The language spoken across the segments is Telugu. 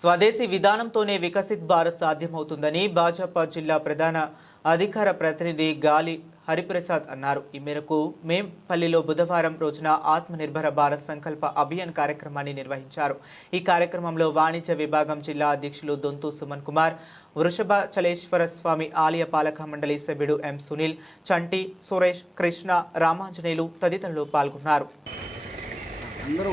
స్వదేశీ విధానంతోనే వికసిత్ భారత్ సాధ్యమవుతుందని భాజపా జిల్లా ప్రధాన అధికార ప్రతినిధి గాలి హరిప్రసాద్ అన్నారు. ఈ మేరకు మేంపల్లిలో బుధవారం రోజున ఆత్మనిర్భర భారత్ సంకల్ప అభియాన్ కార్యక్రమాన్ని నిర్వహించారు. ఈ కార్యక్రమంలో వాణిజ్య విభాగం జిల్లా అధ్యక్షులు దొంతు సుమన్ కుమార్ వృషభ చలేశ్వర స్వామి ఆలయ పాలక మండలి సభ్యుడు ఎం సునీల్ చంటి సురేష్ కృష్ణ రామాంజనేయులు తదితరులు పాల్గొన్నారు. అందరూ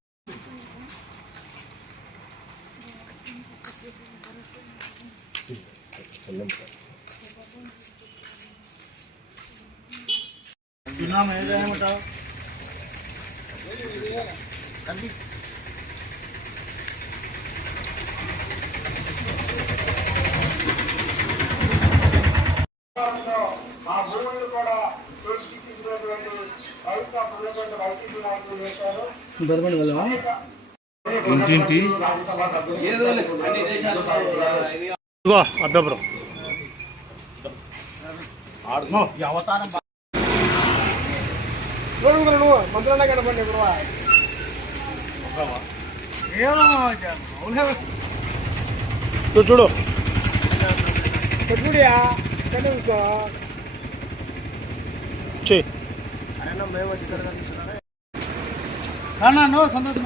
వైసీపీ నాయకులు చేశారు బదమండి వెళ్ళవా ఇంటింటి ఏదో కనపండి ఇప్పుడు. చూడు చూడు. పెట్టుడియా చెయ్యి అన్నా నో సంతోషం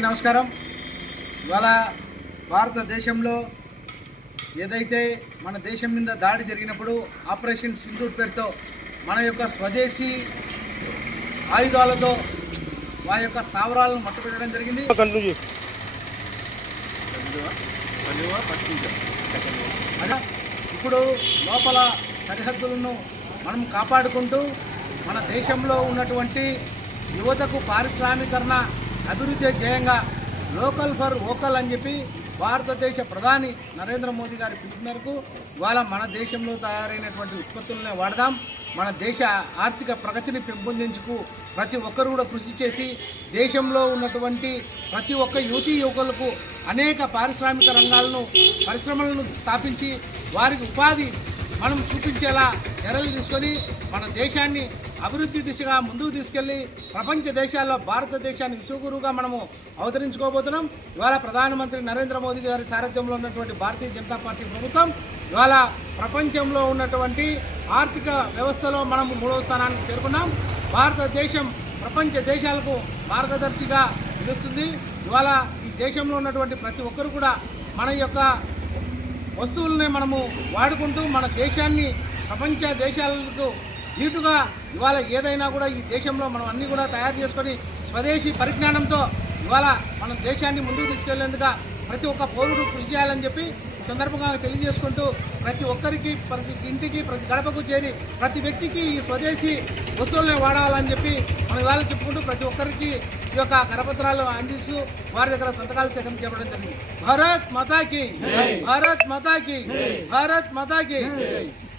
అందరికీ నమస్కారం. ఇవాళ భారతదేశంలో ఏదైతే మన దేశం మీద దాడి జరిగినప్పుడు ఆపరేషన్ సింధూర్ పేరుతో మన యొక్క స్వదేశీ ఆయుధాలతో వారి యొక్క స్థావరాలను మట్టుపెట్టడం జరిగింది. ఇప్పుడు లోపల సరిహద్దులను మనం కాపాడుకుంటూ మన దేశంలో ఉన్నటువంటి యువతకు పారిశ్రామీకరణ అభివృద్ధి ధ్యేయంగా లోకల్ ఫర్ ఓకల్ అని చెప్పి భారతదేశ ప్రధాని నరేంద్ర మోదీ గారి పిలుపు మేరకు ఇవాళ మన దేశంలో తయారైనటువంటి ఉత్పత్తులనే వాడదాం. మన దేశ ఆర్థిక ప్రగతిని పెంపొందించుకు ప్రతి ఒక్కరు కూడా కృషి చేసి దేశంలో ఉన్నటువంటి ప్రతి ఒక్క యువతీ యువకులకు అనేక పారిశ్రామిక రంగాలను పరిశ్రమలను స్థాపించి వారికి ఉపాధి మనం చూపించేలా చర్యలు తీసుకొని మన దేశాన్ని అభివృద్ధి దిశగా ముందుకు తీసుకెళ్ళి ప్రపంచ దేశాల్లో భారతదేశాన్ని విశ్వగురువుగా మనము అవతరించుకోబోతున్నాం. ఇవాళ ప్రధానమంత్రి నరేంద్ర మోదీ గారి సారథ్యంలో ఉన్నటువంటి భారతీయ జనతా పార్టీ ప్రభుత్వం ఇవాళ ప్రపంచంలో ఉన్నటువంటి ఆర్థిక వ్యవస్థలో మనం మూడవ స్థానానికి చేరుకున్నాం. భారతదేశం ప్రపంచ దేశాలకు మార్గదర్శిగా నిలుస్తుంది. ఇవాళ ఈ దేశంలో ఉన్నటువంటి ప్రతి ఒక్కరు కూడా మన యొక్క వస్తువులనే మనము వాడుకుంటూ మన దేశాన్ని ప్రపంచ దేశాలకు నీటుగా ఇవాళ ఏదైనా కూడా ఈ దేశంలో మనం అన్నీ కూడా తయారు చేసుకొని స్వదేశీ పరిజ్ఞానంతో ఇవాళ మన దేశాన్ని ముందుకు తీసుకెళ్ళేందుకు ప్రతి ఒక్క పౌరుడు కృషి చేయాలని చెప్పి ఈ సందర్భంగా తెలియజేసుకుంటూ ప్రతి ఒక్కరికి ప్రతి ఇంటికి ప్రతి గడపకు చేరి ప్రతి వ్యక్తికి ఈ స్వదేశీ వస్తువులనే వాడాలని చెప్పి మనం ఇవాళ చెప్పుకుంటూ ప్రతి ఒక్కరికి ఈ యొక్క కరపత్రాలు అందిస్తూ వారి దగ్గర సంతకాలు సేకరణ చేయడం జరిగింది. భారత్ మాతాకి భారత్ మాతాకి భారత్ మాతాకి